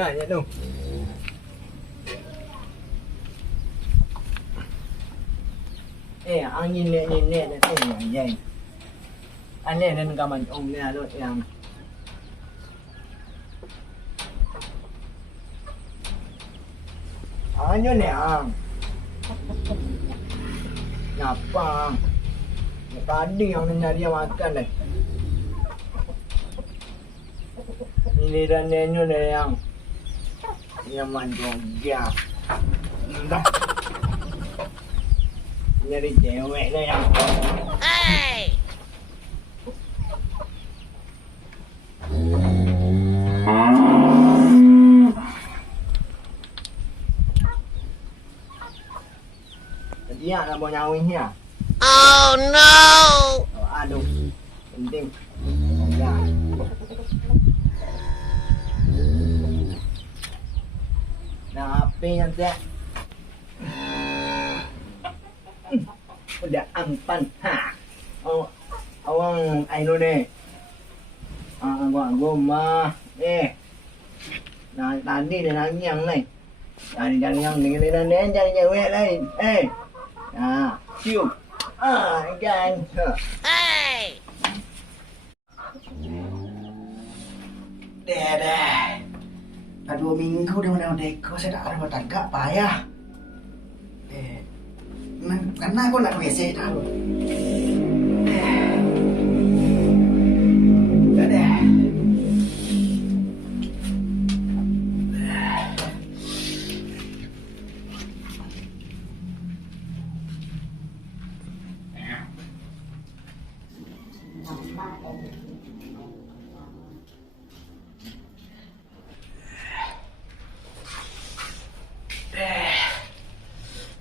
Lihat tu. Angin ni yang. Aneh dan kaman ni ada yang. Anyo ni Kenapa? Tadi yang nyari makan dah. Ini dan nenyo yang mandong dia. Dah. Nyari cewek dah yang. Hey. Dia nak bawa nyawin ni. Oh no. Aduh. Penting. Ya. Nah, apa yang tak? Udah ampan. Ha. Awang aino ni. Gua Nah, tadi dia nanyang ni. Jangan yang ni jangan cewek lain. Nah, cium. Kan. Hey. Dah. Dah 2 minggu dah mana deko saya dah ada tagak payah. Karena aku nak WC dah. Dah.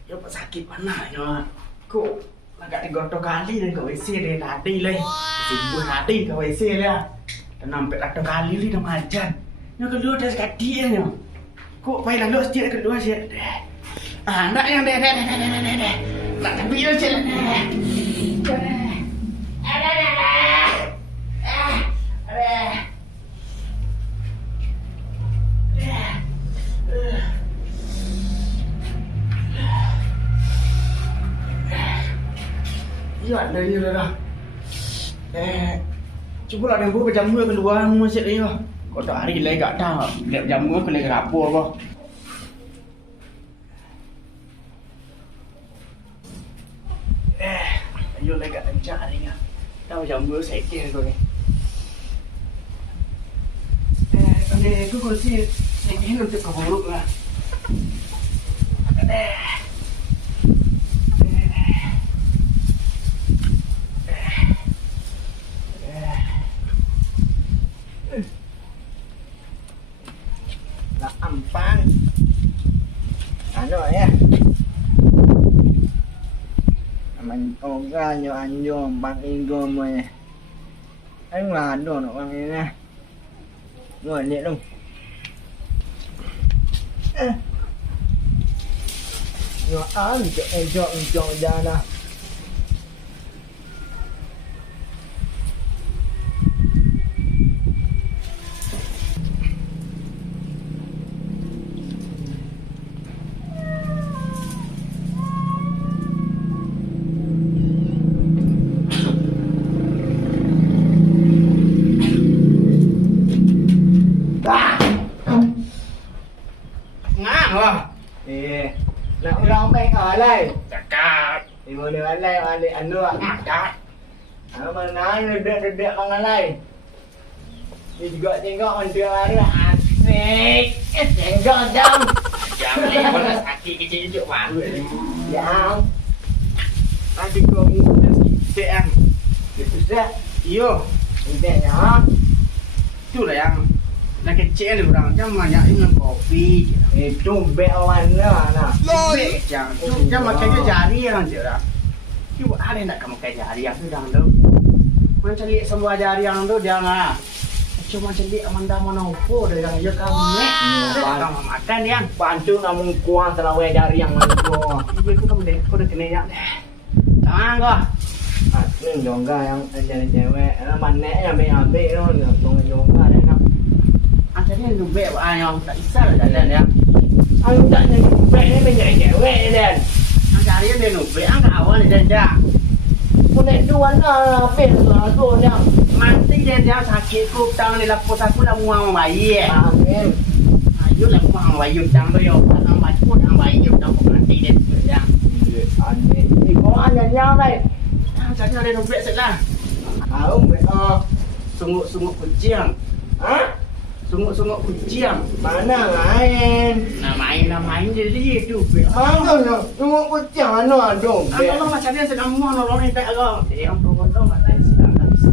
Coba sakit mana nyo. Kok agak digotok kali dan ke WC dia tadi leh. Subuh tadi ke WC dia. Dan sampai gotok kali ni dah majan. Nyo kedua dah sekali nyo. Kok pai lalu setiap kedua sih. Nak yang deh. Nak tapi yo cek. Giat dah dia dah. Cuba lah dia buat jamu keluar masjid dia. Kau tak hari lagi tak tahu. Lihat jamu aku lagi rapor kau. Ayo lagi kat kencang ni ngah. Tahu jamu sekeh kau ni. Aku kursi sekeh untuk kau buruk lah. Ampan. Ano ya? Mình còn ra nhiều anh vô bằng Ingo mà anh là đồ nó bằng này nè rồi liệt luôn rồi án thì em chọn ra nè Nak orang baik alai. Cakap. Ibu dia alai anu cakap. Mana dedek orang alai. Dia juga tengok orang dia ada asik. Tengok jam. Jangan mana sakit kecil cucuk malu ni. Yang. Nanti kau minum sikit kan. Itu dah. Iyo. Intenya. Itulah yang nak kecil ni orang macam banyak minum kopi. Itu bewan lah nak. Bek jangan makan jari yang je lah. Cuba ada nak kamu makan jari yang tu jangan tu. Macam lihat semua jari yang tu jangan. Cuma celik amanda mana upo dia yang ya kamu. Kamu makan yang bantu kamu kuah selawai jari yang mana tu. Ibu tu kamu deh, kau dah kena yang. Jangan kau. Ni jongga yang jadi cewek, mana yang ambil tu, jongga dia nak. jadi nubek ayam tak isal jalan ya. Anh đã nhìn vẽ bên nhảy nhảy vẽ đèn. Ang cari dia nubek ang kawan dia dah. Con này đuan là biển là đồ nha. Mati dia sakit ku tang ni lapus aku dah muang bayi. Amin. Ayo lah muang bayi tang yo. Ang bayi ang bayi tang mati dia dah. Amin. Thì có anh nhận nhau này. Ang cari dia nubek seklah. Ông mẹ Sungguh-sungguh kucing. Hả? Sungguh-sungguh kucing. Mana lain? Namain jadi tu. Ang ano, yung ko tiyan ano dong. Ang macam dia sedang muang nolong ni tak agak. Ang pun tak sedang tak bisa.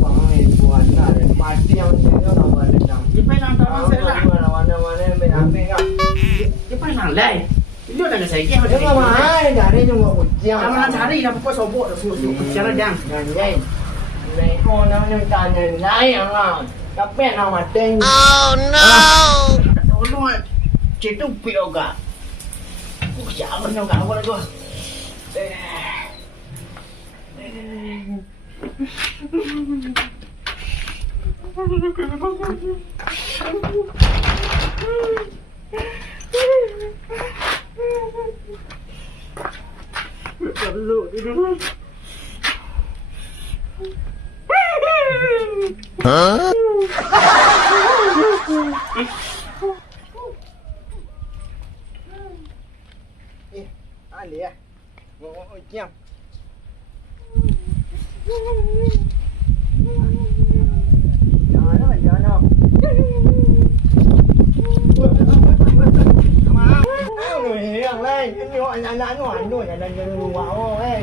Pangai buat na, mati ang sino na wala na. Dia pelang tahu seklah. Mana may ambil ka. Dia pelang lai. Dia dah saya ke. Yung mahal, dari yung ko tiyan. Ang nak cari dah pokok sobok dah sungguh-sungguh kucing dah jang. Nangyay. May ko na yung tanyan na ang kapit na mating. Tolong cetu pio ga. Siapa ni ga awak tu? Hah? Ali ya. Ngồi chém. Giờ nó mà giờ nó. Mà người hiền lên, cái nhọ nhà đã nhọ đuổi nhà đàn đừng wow ê.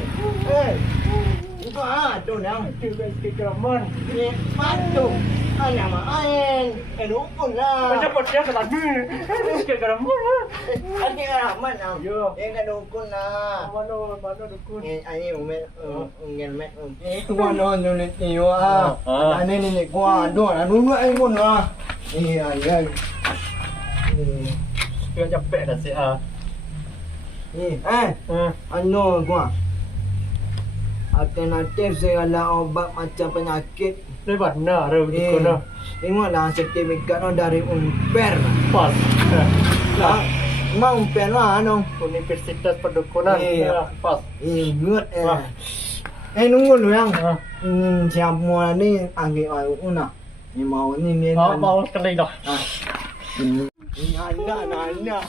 Ê. Có à, đồ nào cái mơn. Phát đồ. Anh làm mà anh cái đúng con ra. Macam pot dia kata ni. Kira mur. Anh kia làm mất nào? Em cái đồ con à. Mana dukun. Anh em mẹ nghe mẹ. Qua nó nó lên nhiều à. Anh nên này qua đồ là đúng vậy con à. Thì anh ơi. Dia capek dah si ah. Ano gua? Alternatif segala obat macam penyakit. Dari mana dukun dah? Tengoklah sertifikat no dari Unper. Pas. Mau Unper lah no. Universitas Perdukunan. Pas. Ingat nunggu dulu yang. Siapa ni angin air una. Ni mau ni. Mau sekali dah. Anak ni.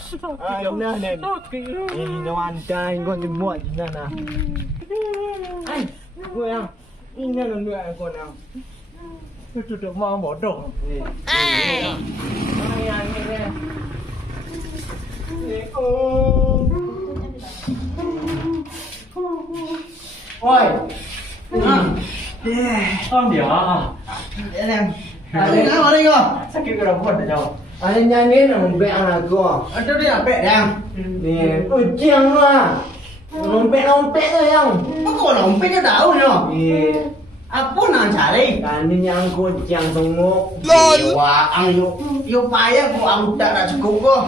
Nawantai kau dibuat macam mana? Kau yang ini nunggu kau yang. Itu dah mau bodoh. Oi. Không dia. Ada apa ni kau? Sakit ke rambut dah jauh. Ada nyanyi nombek anak kau. Ada dia apa dah? Ni, ujian lah. Nombek tu yang. Kau nombek dia tahu ni. Apa nak cari? Tadi yang kau ujian sungguh. Wah, ang yo payah kau ang tak nak cukup kau.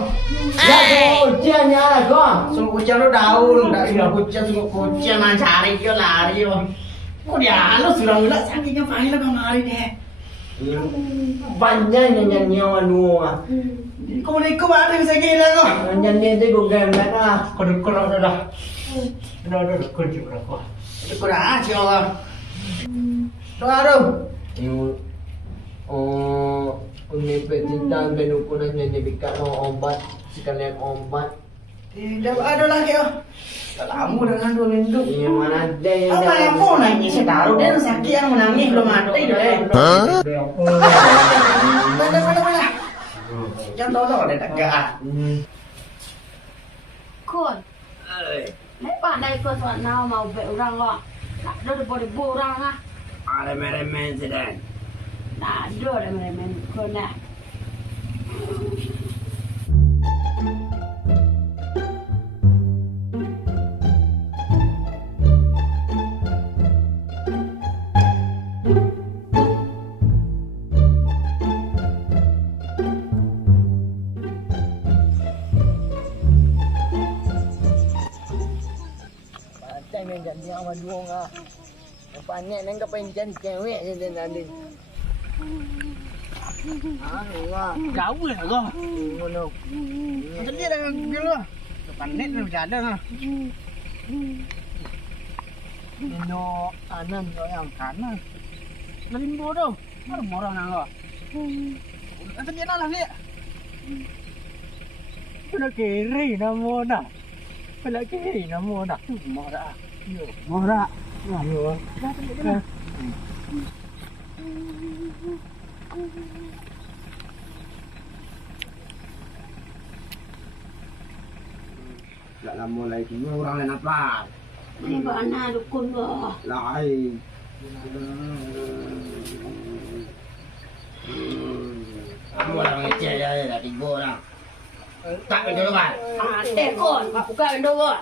Ya kau ujiannya lah kau. Sungguh kucing tu daun, tak sungguh kucing nak cari dia lari yo. Kau dia lu sudah mula sakitnya payah lah kau lari deh. Banyak nyanyi orang dua. Kau boleh ikut ada yang sakit dah kau. Nyanyi tu kau gamet lah. Kau dah. Dah kau juga kau. Kau dah cium. Tuaru. Universitas Perdukunan sertifikat obat sekalian obat. Dah ada lagi oh. Dah lama dengan 2 minggu. Iya mana ada yang. Apa yang kau nangis saya tahu dia sakit yang menangis belum mati dah. Hah? Mana. Jangan tahu dia tak gak. Kun, mấy bạn đây cơ sở nào mà vệ răng lọ, đưa được body bù răng á, Ada meremen sedang. đã đưa được mình kun nè. Main jadi awak dua ngah. Banyak nang kau pengen cewek je dan ada. Enggak. Jauh lah kau. Ngono. Macam dia dah dulu. Depan net dah berjalan lah. Ino kanan kau yang Kanan. Limbo tu. Ada orang nak kau. Macam dia nak lah dia. Pula kiri nama dah. Pula kiri nama dah. Morak. Yo. Morak. Yo. Tak lama lagi orang lain apa? Ini buat anak dukun kau. Lain. Orang kecil dia dah tiga orang. Tak betul kan? Tekon, bukan dukun.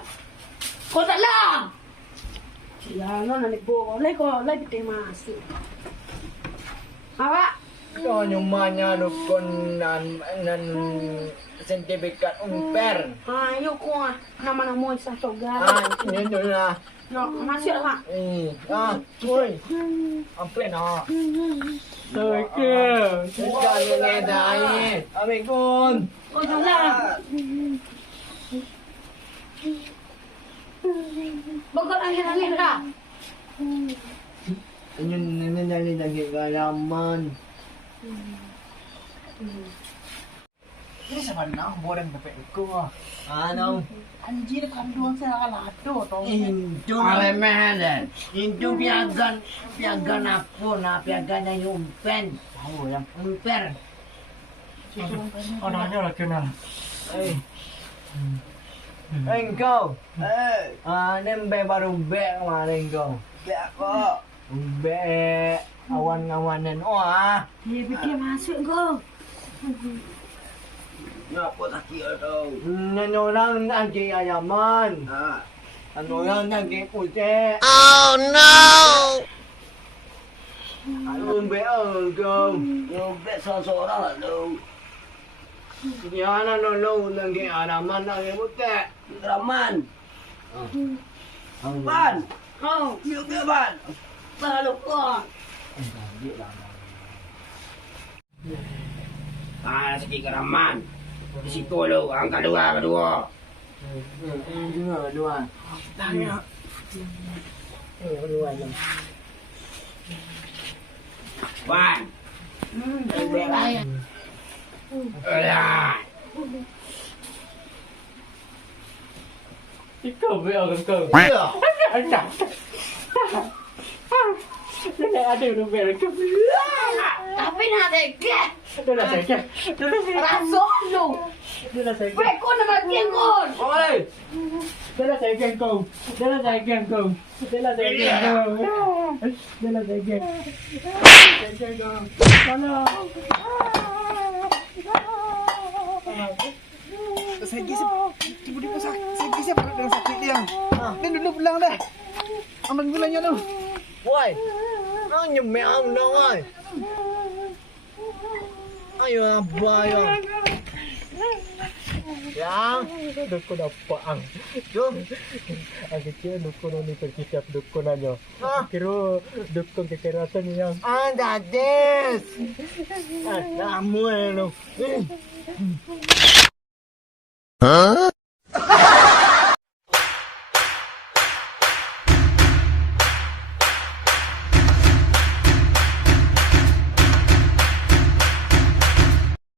Kau tak lah. Siapa nak boleh kau lagi masuk. Awak Kau nyumanya dukun nan sertifikat umper. yuk kau nama-nama sah toga. Ini tu lah. No, masuk lah. Oi. Apa nak? Tôi kêu. Cho nên nghe đại. Mình con. Kau jangan. Bogor angin-angin dah. Ini galaman. Ini siapa nak borang dapat kau? Ano? Anjir kandungan saya lado tau. Itu Alemen. Itu piagan apa na piagannya umpen. Tahu yang. Umper. Anaknya lah kenal. Engkau. Nembe baru bek kemarin kau. Bek kok. Bek awan-awanan. Dia fikir masuk kau. Apa sakit tau? Orang naging ayaman. Orang naging putih. Oh no! Bek kau. Yung bek seorang lah tu. Yan lo naging araman naging putih. Raman. Ban. Kau Yung bek ban. baru kau. Sikit ke Raman. Di situ lu, angka kedua. Dua. Tanya. Dua jam. Ban. Bek lain. Alah. Kau bek kau. Ya. Ini ada bek kau. Tapi nak dekat. Dia dah sakit. Rasuk lu. Dia dah sakit. Bek kau nak makin kau. Oi. Dia dah sakit kau. Dia dah sakit kau. Dia dah sakit kau. Dia dah sakit. Sakit kau. Tolong. Sakit tiba-tiba sakit siapa dengan sakit dia. Dia dulu pulang dah. Aman gulanya tu. Woi. Kau nyemel am dong oi. Ayo apa ayo. Yang dukun apa ang? Jom. Ang kecil dukun ni perkisah dukun aja. Kira dukun kekerasan yang. Dades. Kamu lu. Huh?